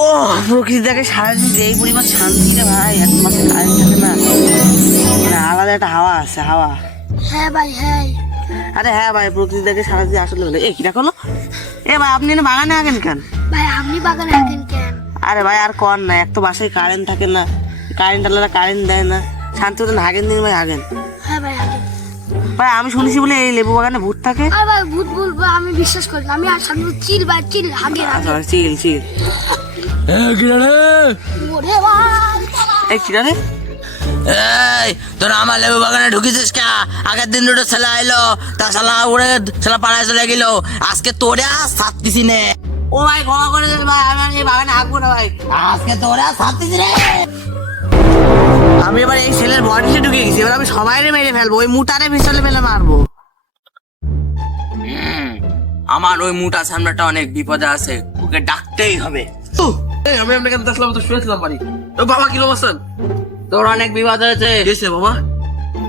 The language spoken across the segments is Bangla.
ও প্রকৃতি দেখে সারাদিন যে এই পরিমাণ শান্তি রে ভাই, এক মাসে কারেন্ট থাকে না, মানে আলাদা একটা হাওয়া আছে, হাওয়া। হ্যাঁ ভাই হ্যাঁ। আরে হ্যাঁ ভাই, প্রকৃতি দেখে সারাদিন আসলে হলো। এ কিটা করলো? এ ভাই আপনি না বাগানে আঁকেন কেন? ভাই আপনি বাগানে আঁকেন কেন? আরে ভাই আর কর না, এক তো বাসায় কারেন্ট থাকে না, কারেন্ট আলাদা কারেন্ট দেয় না, শান্তি মতন হাগেন দিন ভাই, হাগেন। হ্যাঁ ভাই আঁকেন। ভাই আমি শুনেছি বলে এই লেবু বাগানে ভূত থাকে। আর ভাই ভূত বলবো আমি বিশ্বাস করি না, আমি আর সামনে চিল ভাই চিল আগে আচ্ছা ভাই, চিল চিল। ওরে ভাই এই কিটা রে? এই তোরা আমার লেবু বাগানে ঢুকেছিস কে? আগের দিন দুটো ছেলে আইলো, তা শালা উড়ে শালা পাড়ায় চলে গেল, আজকে তোরে ছাড়তিছি নে। ও ভাই ক্ষমা করে দেন ভাই, আমি আর এই বাগানে আঁকবো না ভাই। আজকে তোরে ছাড়তিছি রে। আমি এবার এই ছেলের বডিতে ঢুকে গেছি, এবার আমি সবাই মেরে ফেলবো, ওই মুটারে পিছলে ফেলে মারবো। আমার ওই মুটা সামনেটা অনেক বিপদে আছে, ওকে ডাকতেই হবে। আমি আপনাকে দেখলাম তো শুয়েছিলাম বাড়ি। ও বাবা কি অবস্থান? তোর অনেক বিপদ হয়েছে। গেছে বাবা?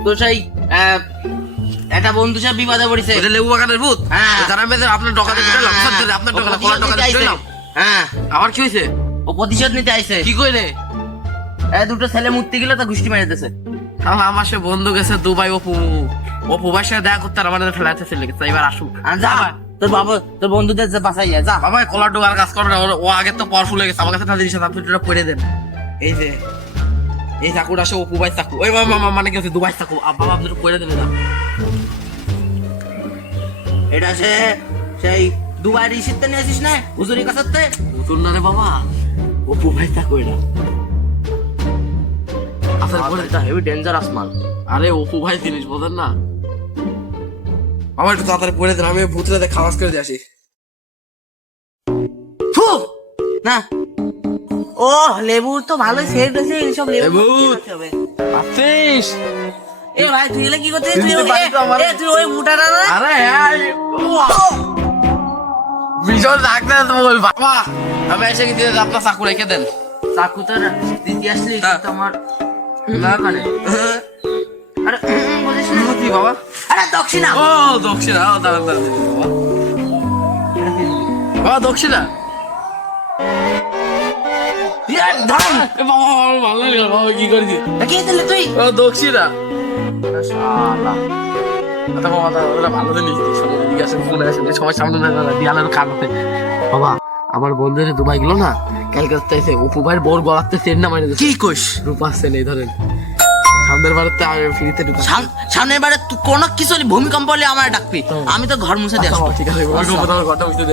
তোর সেই একটা বন্ধু সব বিপদে পড়েছে। ওটা লেবু বাগানের ভূত? হ্যাঁ। যারা মেয়েদের আপনার ডকাতে দিলাম, আপনার ডকাতে কলার ডকাতে দিলাম। হ্যাঁ, আবার কি হয়েছে? ও প্রতিশোধ নিতে আইছে। কি কইরে? দুটো ছেলে মূর্তি গেলে তা গুষ্টি মেরে দিতেছে। আমার সে বন্ধু গেছে দুবাই, অপু ভাইয়ের সাথে দেখা করতে, আর আমাদের ফেলাতে চলে গেছে। এবার আসুক। যা তোর বাবা, তোর বন্ধুদের বাসাই যা। বাবা কলার ডোকার কাজ করবে না, ও আগে তো পাওয়ারফুল হয়ে গেছে। আমার কাছে না জিনিস আছে, আপনি এটা পড়ে দেন। এই যে এই চাকুটা সে অপু ভাই চাকু, ওই মামা মানে কি হচ্ছে দুবাই চাকু, বাবা আপনি পড়ে দেন এটা। এটা সেই দুবাই রিসিপ্টে নিয়ে আসিস না হুজুরি কাছাতে? নতুন না রে বাবা, অপু ভাই চাকু এটা। এটা হেভি ডেঞ্জারাস মাল। আরে অপু ভাই জিনিস বোঝেন না। বাবা একটু তাড়াতাড়ি পড়ে দেন, আমি ভূতরে খাওয়াজ করে দিয়ে আসি। না ও লেবুর তো ভালোই সেট আছে, এইসব লেবু ভূত। খেতে হবে। আসিস? এ ভাই তুই এলে কি করছিস? তুই চিনতে পারি তো আমার। তুই ওই মুটাটা না? আরে ভীষণ ডাকতে বল বাবা, আমি এসে কি দিয়ে আপনার চাকু রেখে দেন। চাকু তোর দিতে আসলি হ্যাঁ। তো আমার না কানে। আরে বলিস না। কি বাবা? আরে দক্ষিণা। ও দক্ষিণা, ও দাঁড়ান দাঁড়ান বাবা। বাবা দক্ষিণা। ধর। এ বাবা আমার ভালো লাগলো বাবা, কি করে দিও? কে দিলি তুই? ও দক্ষিণা। শালা। আচ্ছা বাবা ওরা ভালো জিনিস শোনো, এদিকে আসেন, ফোনে আসেন, সবাই সামনে না দিয়ালের কানতে। বাবা আমার বন্ধু যে দুবাই গেলো না, কালকে চাইছে অপু ভাইয়ের বোর গলাতে চেন না মারে কি কইস? রূপা সেন, এই ধরেন সামনের বারেতে ফ্রিতে ঢুকা। সামনের বারে তুই কোনো কিছু হলে ভূমিকম্প হলে আমার ডাকবি, আমি তো ঘর মুছে দিয়ে আসবো। ঠিক আছে, ঘরটা বুঝতে